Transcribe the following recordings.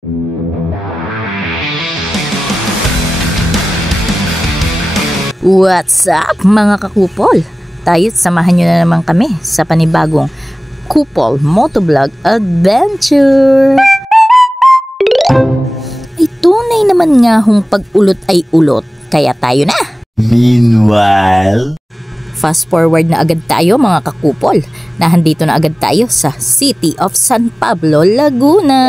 What's up mga kakupol? Tayo't samahan nyo na naman kami sa panibagong Kupol Motovlog Adventure. Ay tunay naman nga hong pag-ulot ay ulot, kaya tayo na. Meanwhile, fast forward na agad tayo mga kakupol. Nahandito na agad tayo sa City of San Pablo, Laguna.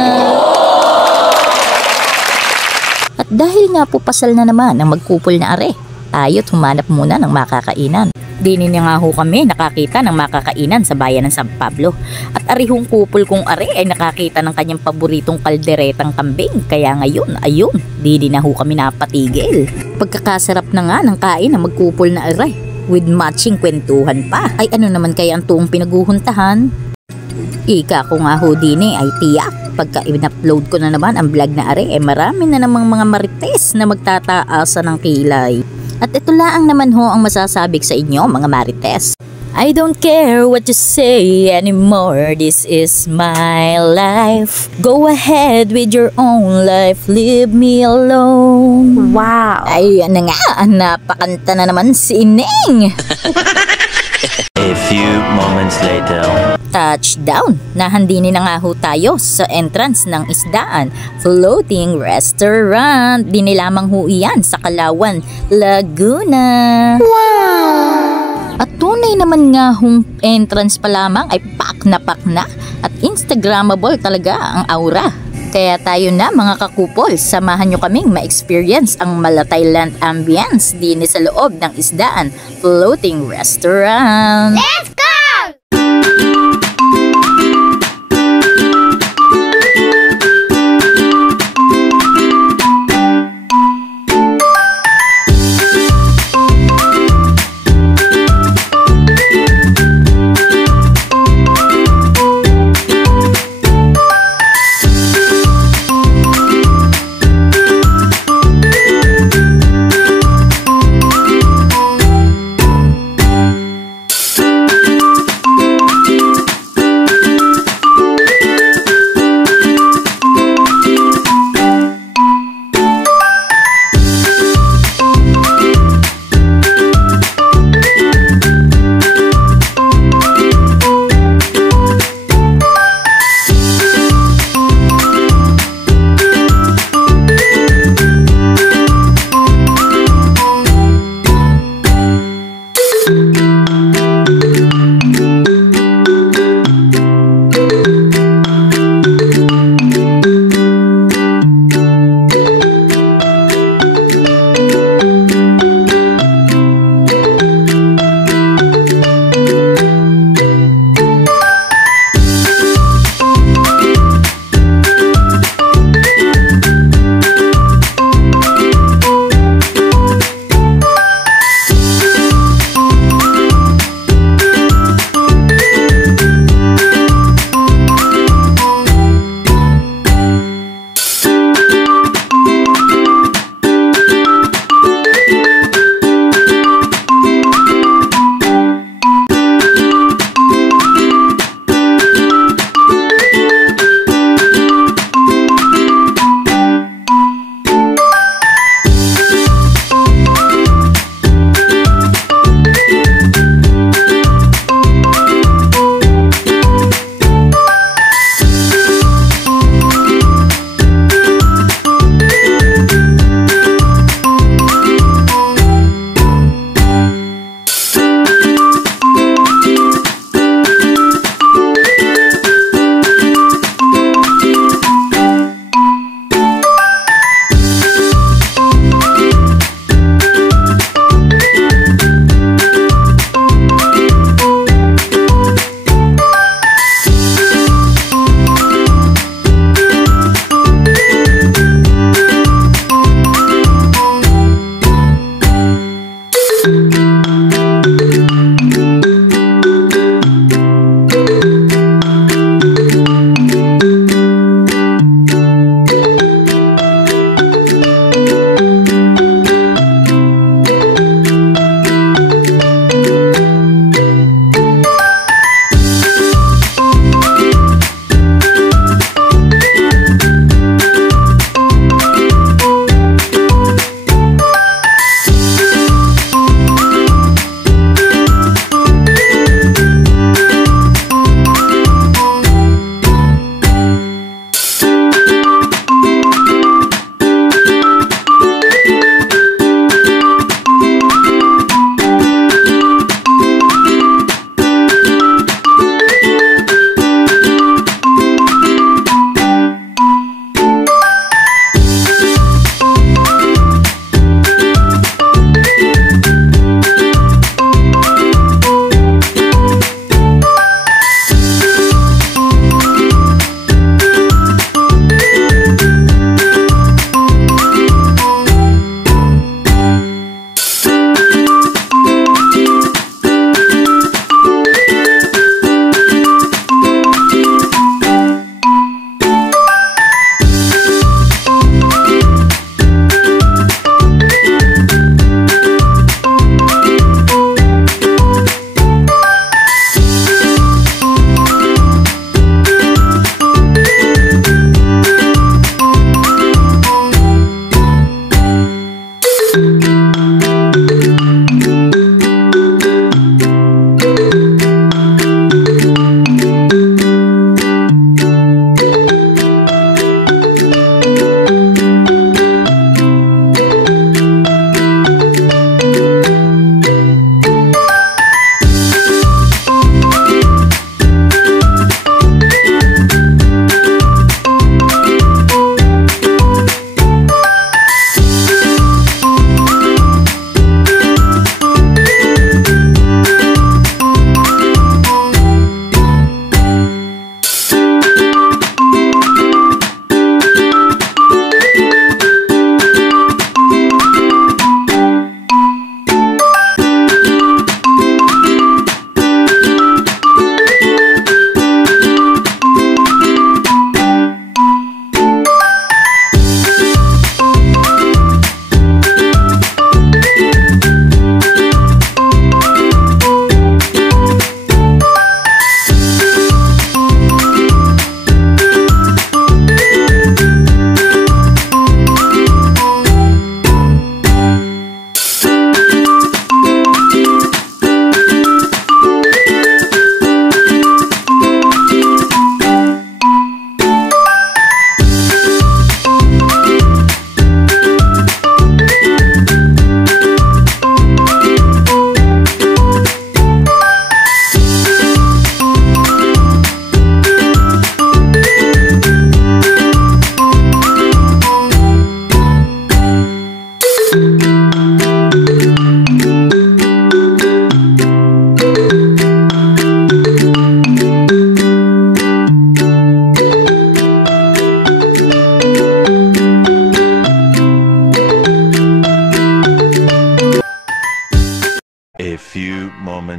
At dahil nga po pasal na naman ang magkupol na are, tayo't humanap muna ng makakainan. Dinin niya nga ho kami nakakita ng makakainan sa bayan ng San Pablo. At arihong kupol kong are ay nakakita ng kanyang paboritong kalderetang kambing. Kaya ngayon, ayun, dinin na ho kami napatigil. Pagkakasarap na nga ng kain ng magkupol na are, with matching kwentuhan pa. Ay ano naman kaya ang tuong pinaguhuntahan? Ika ko nga ho dini ay tiyak. Pagka in-upload ko na naman ang vlog na are, marami na namang mga marites na magtataasa ng kilay. At ito lang naman ho ang masasabi sa inyo mga marites. I don't care what you say anymore, this is my life. Go ahead with your own life, leave me alone. Wow! Ay ano nga, napakanta na naman si Ineng. a few moments later. Touchdown! Nahandini na nga ho tayo sa entrance ng Isdaan Floating Restaurant. Dini lamang ho iyan sa Kalawan, Laguna. Wow! At tunay naman nga hong entrance pa lamang ay pak na at Instagrammable talaga ang aura. Kaya tayo na mga kakupol, samahan nyo kaming ma-experience ang Thailand ambience din sa loob ng Isdaan Floating Restaurant. Let's go!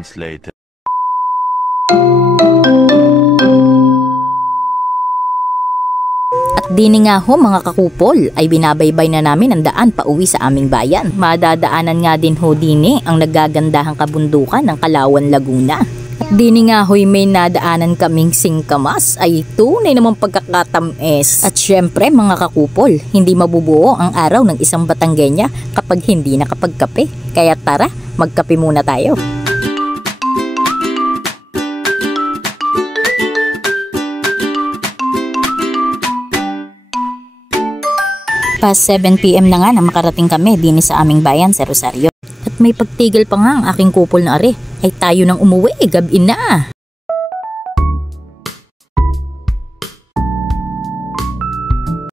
moments later. At dini nga ho mga kakupol ay binabaybay na namin ang daan pa uwi sa aming bayan. Madadaanan nga din ho dini ang nagagandahang kabundukan ng Kalawan, Laguna. At dini nga ho'y may nadaanan kaming singkamas ay tunay namang pagkakatamis. At syempre mga kakupol, hindi mabubuo ang araw ng isang Batanggenya kapag hindi nakapagkape. Kaya tara, magkape muna tayo. Past 7 PM na nga na makarating kami din sa aming bayan sa Rosario. At may pagtigil pa nga ang aking kupol na are, ay tayo nang umuwi, gabi na.